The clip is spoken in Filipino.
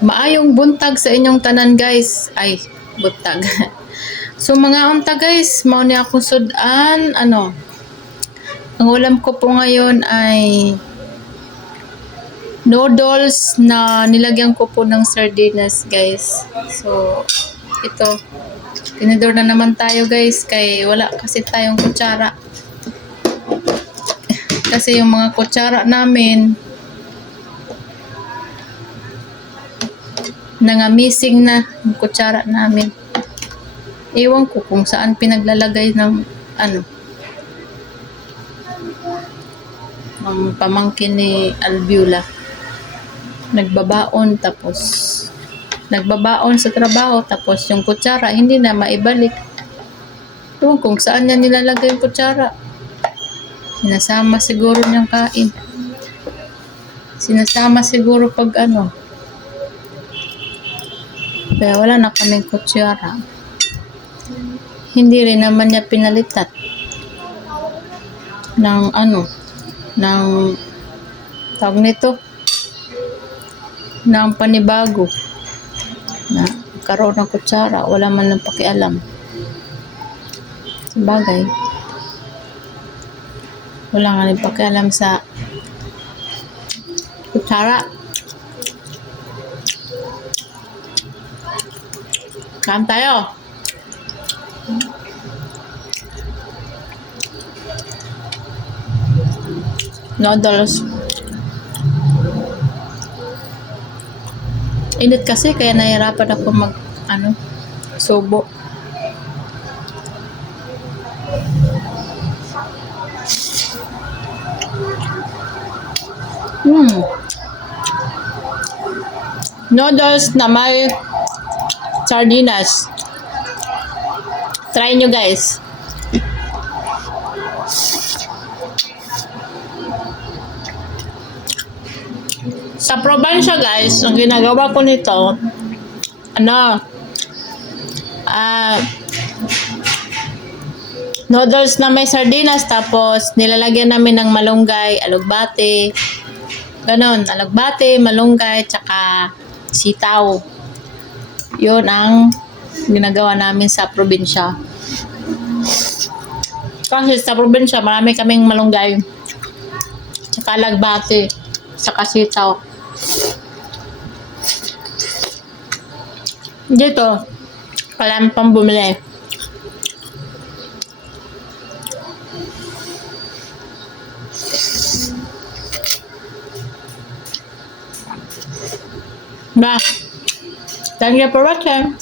Maayong buntag sa inyong tanan guys. Ay, buntag. So mga unta guys, mao ni ako sudan, ang ulam ko po ngayon ay noodles na nilagyan ko po ng sardinas guys. So, ito. Tinidor na naman tayo guys, kay wala kasi tayong kutsara. Kasi yung mga kutsara namin, nangamising na yung kutsara namin. Ewan ko kung saan pinaglalagay ng ng pamangkin ni Albiula. Nagbabaon sa trabaho tapos yung kutsara hindi na maibalik. Ewan kung saan niya nilalagay yung kutsara. Sinasama siguro niyang kain. Sinasama siguro pag Kaya wala na kaming kutsara. Hindi rin naman niya pinalitat ng ng tawag nito, ng panibago na karoon ng kutsara. Wala man ng pakialam. Sabagay, wala nga rin pakialam sa kutsara. Kain tayo. Noodles. Init kasi kaya nahihirapan ako subo. Noodles na may sardinas. Try nyo guys. Sa probinsya guys, ang ginagawa ko nito, noodles na may sardinas, tapos nilalagyan namin ng malunggay, alugbate, ganon, alugbate, malunggay, tsaka sitaw. Yun ang ginagawa namin sa probinsya. Kasi sa probinsya, marami kaming malunggay, tsaka alugbate, tsaka sitaw. Dito, wala pang bumili. Thank you for watching.